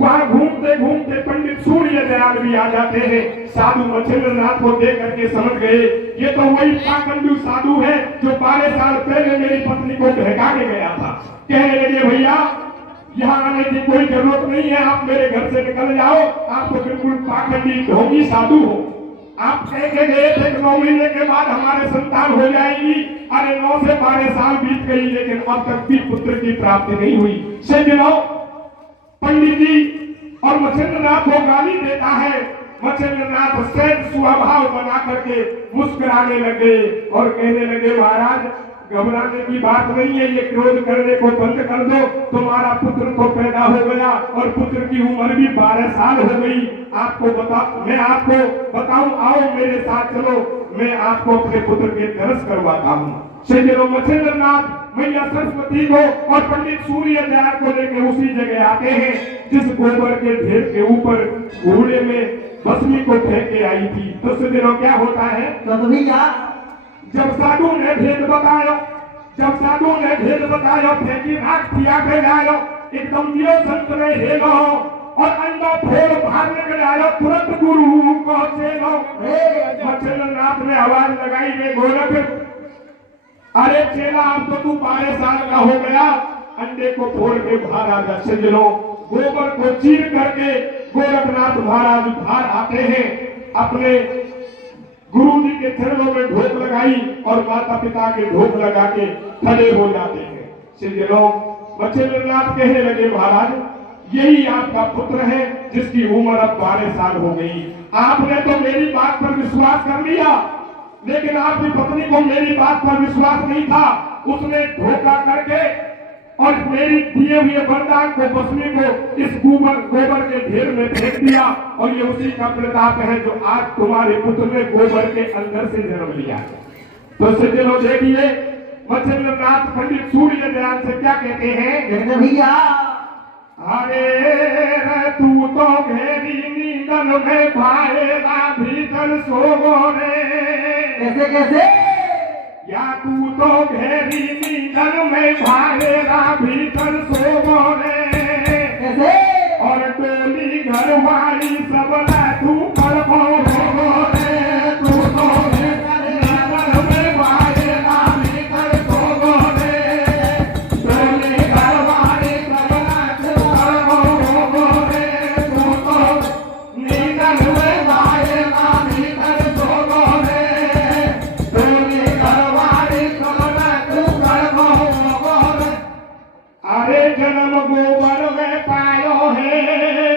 वहां घूमते घूमते पंडित सूर्य दयाल भी आ जाते हैं। साधु मच्छिंद्र नाथ को देख करके समझ गए ये तो वही पाखंडू साधु है जो 12 साल पहले मेरी पत्नी को बहका के गया था। कहने लगे भैया यहाँ आने की कोई जरूरत नहीं है, आप मेरे घर से निकल जाओ, आप तो बिल्कुल पाखंडी ढोंगी साधु हो। आप कह के गए थे 9 महीने के बाद हमारे संतान हो जाएगी, अरे 9 से 12 साल बीत गई लेकिन अब तक भी पुत्र की प्राप्ति नहीं हुई। से दिनों पंडित जी और मच्छिंद्र नाथ को गाली देता है। मच्छिंद्र नाथ सहज स्वभाव बना करके मुस्कुराने लगे और कहने लगे महाराज घबराने की बात नहीं है, ये क्रोध करने को बंद कर दो, तुम्हारा पुत्र तो पैदा हो गया और पुत्र की उम्र भी 12 साल हो गई। मैं आपको बताऊं, आओ मेरे साथ चलो, मैं आपको अपने पुत्र के दर्श करवाता हूँ। मच्छिंद्र नाथ मैया सरस्वती को और पंडित सूर्य दयाल को लेकर उसी जगह आते हैं जिस गोबर के ढेर के ऊपर घोड़े में भस्मी को फेंक के आई थी। तो दिनों क्या होता है, जब साधु ने भेद बतायो, फेंकी राख किया गया, एकदम दियो संत ने हेलो और अंडा फोड़ बाहर निकल आयो, तुरंत गुरु को चेलो। मच्छिंद्र नाथ ने आवाज लगाई रे गोरख, अरे चेला अब तो तू 12 साल का हो गया, अंडे को फोड़ के बाहर आ जा। सज्जनों गोबर को चीर करके गोरखनाथ महाराज बाहर आते हैं, अपने गुरु जी के चरणों में ढोक लगाई और माता पिता के ढोक लगा के खड़े हो जाते हैं। सज्जनों मच्छिंद्र नाथ कहने लगे महाराज यही आपका पुत्र है जिसकी उम्र अब 12 साल हो गई, आपने तो मेरी बात पर विश्वास कर लिया, लेकिन आपकी पत्नी को मेरी बात पर विश्वास नहीं था। उसने धोखा करके और मेरी दिए हुए वरदान को, बसनी को इस गोबर के ढेर में फेंक दिया। और ये उसी का प्रताप है जो आज तुम्हारे पुत्र ने गोबर के अंदर से जन्म लिया। तो सज्जनों देखिए, मच्छिंद्रनाथ पंडित सूर्य दयाल से क्या कहते हैं भैया, अरे रे तू तो घेरी नींदन में भाएगा भीतर सोगो रे। कैसे कैसे? या तू तो घेरी नींदन में भाएगा भीतर सोगो रे। कैसे? और टोली घरवाली सब तू कर होगो रे। तू तो नींदन में भाएगा भीतर सोगो रे। टोली घरवाली सब तू कर होगो रे। तू तो नींदन में भाएगा भीतर सोगो रे। टोली घरवाली सब तू कर होगो रे। अरे जन्म गोबर में पायो है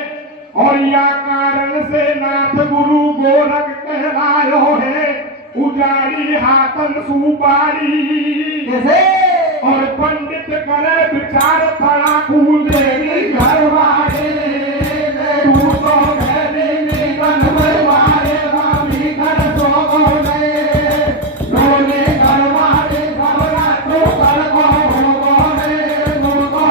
और या कारण से नाथ गुरु गोरख कहलायो है। उजाड़ी हाथन सुपारी कैसे? और पंडित करे विचार खड़ा कूल देवी घरवाले। तू तो घेरी नींदन में भाएगा भीतर सोगो रे। टोली घरवाली सब तू कर होगो रे। तू तो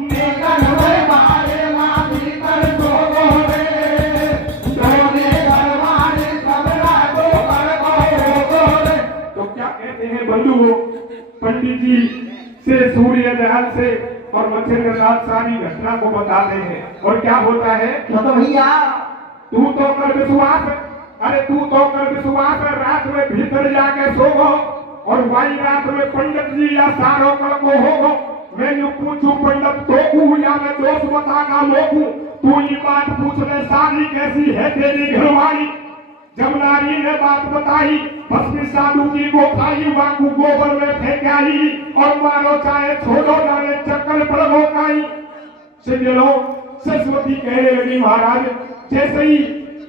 नींदन में भाएगा भीतर सोगो रे। टोली घरवाली सब तू कर होगो रे। तो क्या कहते हैं बंधुओं, पंडित जी से सूर्य दयाल से और मच्छिंद्रनाथ सारी घटना को बताते हैं। और क्या होता है? क्यों तो भैया, तू तो कर विश्वास, अरे तू तो कर विश्वास, रात में भीतर जाके सोगो और वही रात में पंडित जी या सारो कल को होगो। मैं यूं पूछू पंडित तो या मैं दोष बताना मोकू। तू ये बात पूछ ले सारी कैसी है तेरी घरवाली। जब नारी ने बात बताई, भस्मी साधु की को खाई, वाकू गोबर में फेंकाई और मारो चाहे छोड़ो जाने चक्कर पर रोकाई। सज्जनों, सरस्वती कहने लगी महाराज, जैसे ही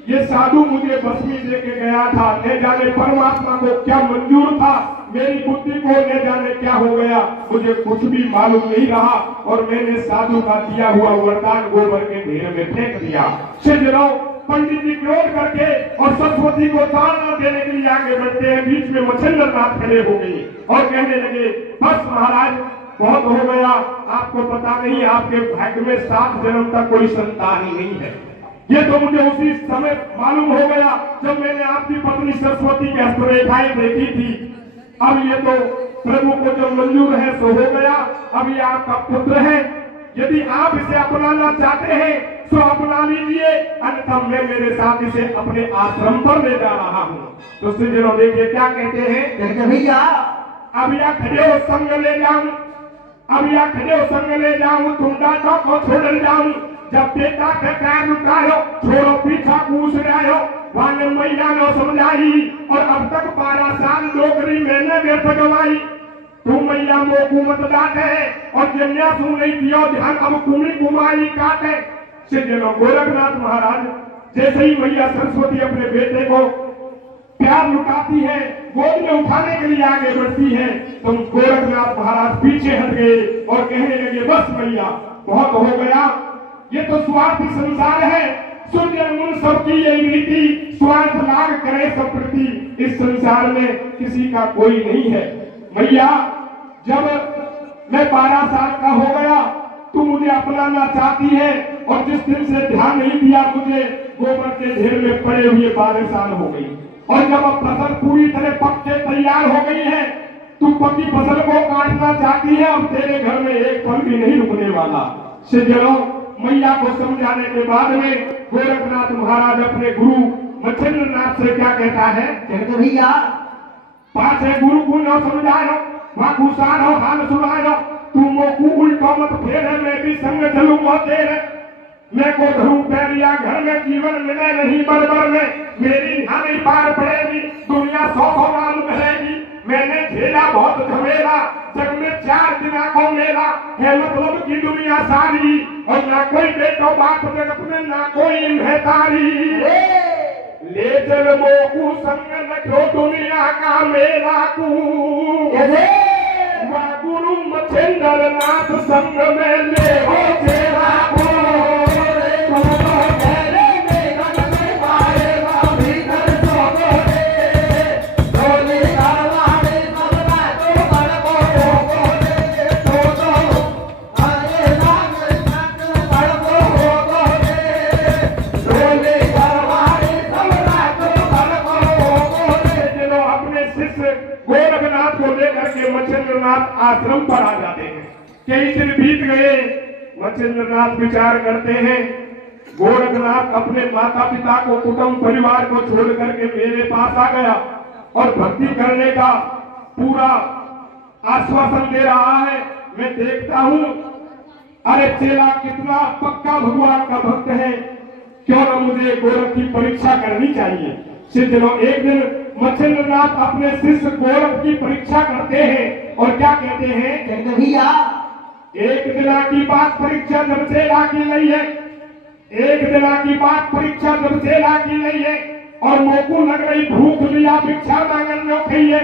ये साधु मुझे भस्मी लेके गया था, ले जाने परमात्मा को क्या मंजूर था, मेरी बुद्धि को ले जाने क्या हो गया मुझे कुछ भी मालूम नहीं रहा। और मैंने साधु का दिया हुआ वरदान गोबर के ढेर में फेंक दिया। सज्जनों, पंडित जी क्रोध करके और सरस्वती को ताड़ना देने के लिए आगे बढ़ते हैं। बीच में मच्छिंद्रनाथ खड़े हो गए और कहने लगे, बस महाराज बहुत हो गया। आपको पता नहीं, आपके भाग्य में 7 जन्म तक कोई संतान ही नहीं है। ये तो मुझे उसी समय मालूम हो गया जब मैंने आपकी पत्नी सरस्वती की हस्तरेखाएं देखी थी। अब ये तो प्रभु को जो मंजूर है सो हो गया। अब ये आपका पुत्र है, यदि आप इसे अपनाना चाहते हैं तो अपना लीजिए, अन्यथा मैं मेरे साथ इसे अपने आश्रम पर ले जा रहा हूँ। तो सज्जनों देखिए क्या कहते हैं भैया, अब या खड़े हो संग ले जाऊं, अब या खड़े हो संग ले जाऊं, तुम डांटो को छोड़ जाऊं। जब बेटा के पैर लुटायो, छोड़ो पीछा पूछ रहे हो, वाले मैया ने समझाई। और अब तक 12 साल नौकरी मैंने व्यर्थ गवाई। तू मैया मोकू मत डांटे और जन्या सुन नहीं दियो ध्यान, अब कुमी कुमारी काटे। सज्जनों, गोरखनाथ महाराज जैसे ही मैया सरस्वती अपने बेटे को प्यार लुटाती है, गोद में उठाने के लिए आगे बढ़ती है, तो गोरखनाथ महाराज पीछे हट गए और कहने लगे, बस मैया बहुत हो गया। ये तो स्वार्थी संसार है, सूर्य मुन सबकी यही रीति, स्वार्थ लाग करे सब प्रति। इस संसार में किसी का कोई नहीं है। मैया, जब मैं 12 साल का हो गया, तू मुझे अपनाना चाहती है और जिस दिन से ध्यान नहीं दिया मुझे, गोबर के ढेर में पड़े हुए 12 साल हो गई। और जब अब फसल पूरी तरह पक के तैयार हो गई है, तू पकी फसल को काटना चाहती है, अब तेरे घर में एक फल भी नहीं रुकने वाला। सज्जनों, मैया को समझाने के बाद में गोरखनाथ महाराज अपने गुरु मच्छिंद्रनाथ से क्या कहता है? कहते भैया, पाछे गुरु को न समझायो, वाकू सारो हाल सुनायो। तू मोकू उल्टो मत फेरे, मैं भी संग चलूंगा तेरे। मैं को धरू पैरिया, घर में जीवन मिले नहीं बरबर में, मेरी नानी पार पड़ेगी, दुनिया 100 नाम कहेगी। मैंने झेला बहुत झमेला, जग में 4 दिना को मेला है, मतलब की दुनिया सारी। और ना कोई बेटो बाप जगत में, ना कोई महतारी। ले चल मोकू संग नठो दुनिया का मेला कू कैसे गुरु मच्छिंद्र नाथ संग में ले हो चेला को मच्छिंद्रनाथ आश्रम पर आ जाते हैं। कई दिन बीत गए, मच्छिंद्रनाथ विचार करते हैं गोरखनाथ अपने माता पिता को कुटुंब परिवार को छोड़ करके मेरे पास आ गया और भक्ति करने का पूरा आश्वासन दे रहा है। मैं देखता हूँ अरे चेला कितना पक्का भगवान का भक्त है, क्यों न मुझे गोरख की परीक्षा करनी चाहिए। सिद्धों एक दिन मच्छिंद्रनाथ अपने शिष्य गोरख की परीक्षा करते हैं और क्या कहते हैं भैया एक दिना की बात परीक्षा जब चेला की गई है, एक दिना की बात परीक्षा जब चेला की गई है और मोकू लग रही भूख लिया भिक्षा मांगन जो खाइए।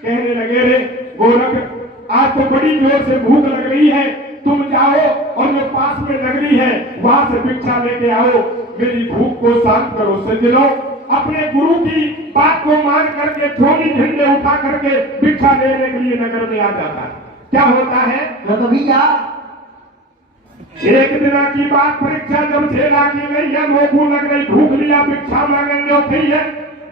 कहने लगे रे गोरख आज तो बड़ी जोर से भूख लग रही है, तुम जाओ और जो पास में नगरी है वहां से भिक्षा लेके आओ, मेरी भूख को शांत करो। सज्जनों अपने गुरु की बात को मान करके थोड़ी झंडे उठा करके भिक्षा लेने के लिए नगर में आ जाता है। क्या होता है तो भैया एक दिना की बात परीक्षा जब चेला की गई है, मोकू लग रही भूख लिया भिक्षा मांगन जो गई है।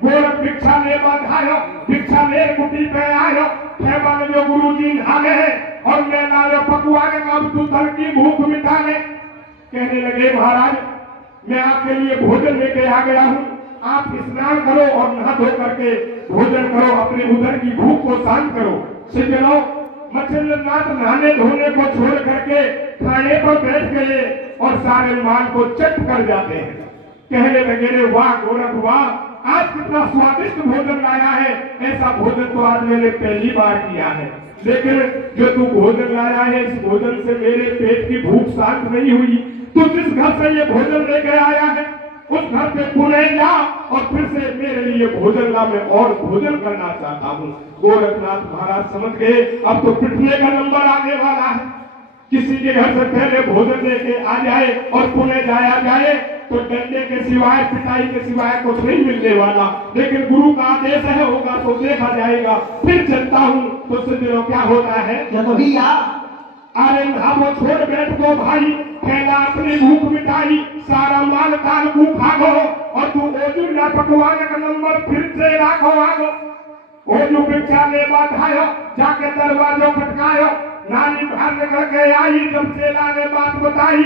गोरख भिक्षा ले बाधायो, भिक्षा ले कुटी पे आयो, खेबान जो गुरु जी नहाने और मैं लायो पकवान अब तू कल की भूख मिटा ले। कहने लगे महाराज मैं आपके लिए भोजन लेके आ गया हूँ, आप स्नान करो और नहा धो करके भोजन करो, अपने उधर की भूख को शांत करो। सिद्धो मच्छिंद्रनाथ नहाने धोने को छोड़ करके खाने पर बैठ गए और सारे माल को चट कर जाते हैं। कहने लगे रे वाह गोरख वाह, आज कितना स्वादिष्ट भोजन लाया है, ऐसा भोजन तो आज मैंने पहली बार किया है। लेकिन जो तू भोजन लाया है इस भोजन से मेरे पेट की भूख शांत नहीं हुई। तू जिस घर से ये भोजन लेके आया है उस घर पे पुनः जा और फिर से मेरे लिए भोजन ला, मैं और भोजन करना चाहता हूँ। गोरखनाथ महाराज समझ गए अब तो पिटने का नंबर आने वाला है, किसी के घर से पहले भोजन लेके आ जाए और पुनः जाया जाए तो डंडे के सिवाय पिटाई के सिवाय कुछ नहीं मिलने वाला। लेकिन गुरु का आदेश है होगा तो देखा जाएगा। फिर चलता हूँ तो सिद्धों क्या होता है भैया अरे वो छोड़ बैठ दो भाई, पहला अपनी भूख मिटाई, सारा माल ताल भूखा गो और तू ओजू ना पकवान का नंबर फिर से राखो आगो। ओजू भिक्षा ले बाधायो, जाके दरवाजो खटकायो, नानी भाग करके आई जब चेला ने बात बताई।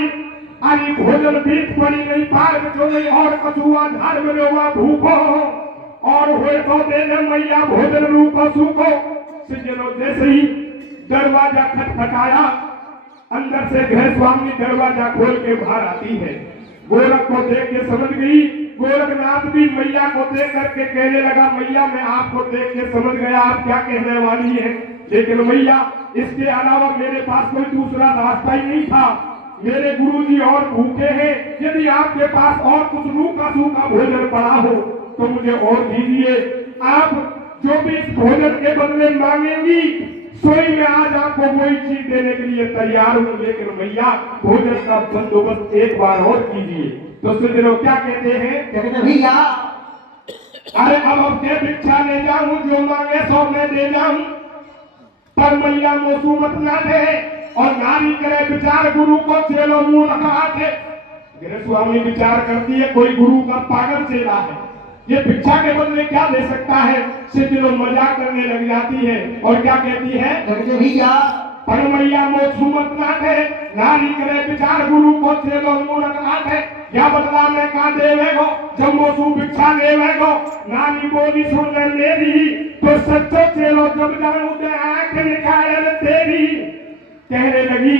अरे भोजन बीत पड़ी नहीं पार जो नहीं और कछुआ धार में रोवा भूखो और हुए तो दे दे मैया भोजन रूपो सूखो। सिद्धो जैसे ही दरवाजा खटखटाया अंदर से गृह स्वामी दरवाजा खोल के बाहर आती है। गोरख को देख के समझ गई, गोरखनाथ भी मैया को देख करके कहने लगा मैया मैं आपको देख के समझ गया आप क्या कहने वाली है, लेकिन मैया इसके अलावा मेरे पास कोई दूसरा रास्ता ही नहीं था। मेरे गुरुजी और भूखे हैं, यदि आपके पास और कुछ रूखा सूखा भोजन पड़ा हो तो मुझे और दीजिए। आप जो भी इस भोजन के बदले मांगेंगी सोई में आज आपको वही चीज देने के लिए तैयार हूँ, लेकिन भैया भोजन का बंदोबस्त एक बार और कीजिए। तो सिद्धों क्या कहते हैं भैया अरे अब क्या भिक्षा ले जाऊं, जो मांगे सो मैं दे जाऊं, पर मैया मोसूमत ना दे और नारी करे विचार गुरु को चेलो मुंह रखा थे। गृह स्वामी विचार करती है कोई गुरु का पागल चेला है, ये भिक्षा के बदले क्या दे सकता है। सिद्धों मजाक करने लग जाती है और क्या कहती है भैया पर मैया मोसूमत ना दे, नारी करे विचार गुरु को चेलो मुंह रखा थे। या बदला में कहा देवेगो जब मोसू भिक्षा लेवेगो, नानी बोली सुन मेरी तो सच्चो चेलो जब जानू दे आंख निकाले तेरी। कहने लगी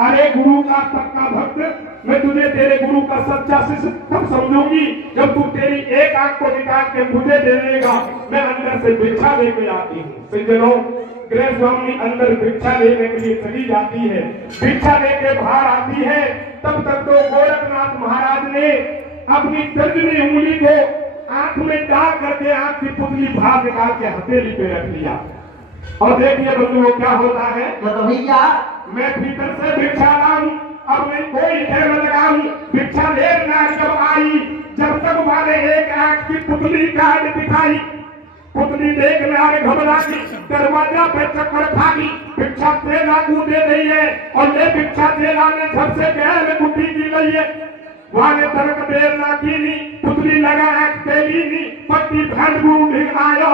अरे गुरु का पक्का भक्त, मैं तुझे तेरे गुरु का सच्चा शिष्य तब समझूंगी जब तू तेरी एक आंख को निकाल के मुझे दे देगा, मैं अंदर से भिक्षा लेके आती हूँ। सिद्धों गृह स्वामी अंदर भिक्षा लेने के लिए चली जाती है, भिक्षा लेके बाहर आती है। तब तक तो गोरखनाथ महाराज ने अपनी तर्जनी उंगली को आंख में डाल करके आंख की पुतली बाहर निकाल के हथेली पे रख लिया। और देखिए बंधुओं क्या होता है, तो भैया मैं भीतर से भिक्षा लाऊं, अब मैं कोई ठेल लगाऊं, भिक्षा लेना जब आई, जब तक वाले एक आंख की पुतली काट दिखाई। पुतली देख में आगे घबरा की, दरवाजा पे चक्कर खागी, भिक्षा तेला कूदे रही है और ये भिक्षा तेला ने घर से गैल कुटी की लई है। वाले तर्क देर ना कीनी, पुतली लगा आंख तेली नी, पट्टी भंड गुरु ढिग आयो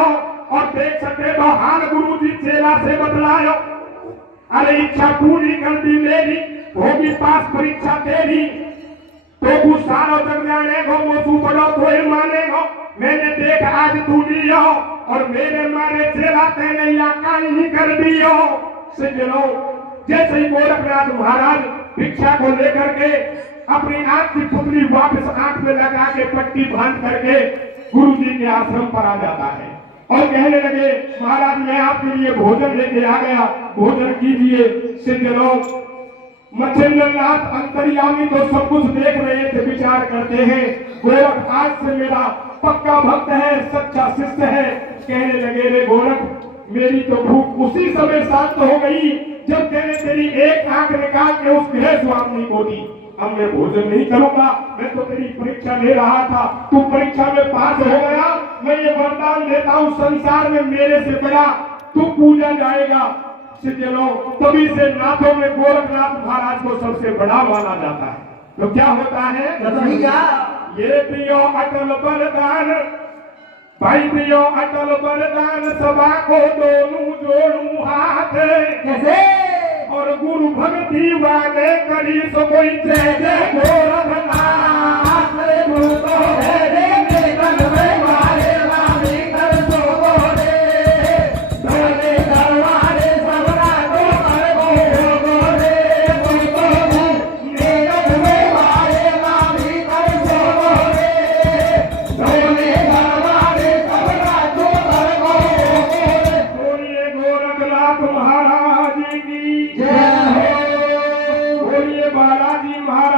और देख सके तो हाल गुरु जी चेला से बदलायो। अरे इच्छा पूरी कर दी मेरी, होगी पास परीक्षा तेरी, तो गुस्सारो जग जानेगो, वो तू बड़ो तो ही मानेगो। मैंने देख आज तू लियो और मेरे मारे चेला तेने या ही कर दियो। सिजनो जैसे ही गोरखनाथ महाराज भिक्षा को लेकर के अपनी आंख की पुतली वापस आंख में लगा के पट्टी बांध करके गुरु जी के आश्रम पर आ जाता है और कहने लगे, महाराज मैं आपके लिए भोजन लेके आ गया, भोजन कीजिए। सिजनो मच्छिंद्रनाथ अंतर्यामी तो सब कुछ देख रहे थे, विचार करते हैं गोरख आज से मेरा पक्का भक्त है, सच्चा शिष्य है। कहने लगे, रे गोरख मेरी तो भूख उसी समय शांत हो गई जब मैंने तेरी एक आंख निकाल के उस गृह स्वामी को दी। अब मैं भोजन नहीं करूंगा, मैं तो तेरी परीक्षा ले रहा था, तू परीक्षा में पास हो गया, मैं ये वरदान देता हूँ संसार में मेरे से बड़ा तू पूजा जाएगा। चलो तभी से नाथों में गोरखनाथ महाराज को सबसे बड़ा माना जाता है। तो क्या होता है, ये दियो अटल वरदान, भाई दियो अटल वरदान, सभा को दोनों जोड़ू हाथ कैसे और गुरु भक्ति वाले करी सो कोई जय जय गोरखनाथ। गुरु तो है रे मेरन में वाले रामी कर सो गोरे, धोले दरबारे सबरा को कर गोरे, गुरु तो है मेरन में वाले रामी कर सो गोरे, धोले दरबारे सबरा को कर गोरे। बोलिए गोरखनाथ महाराज की जय हो, बोलिए बालाजी महाराज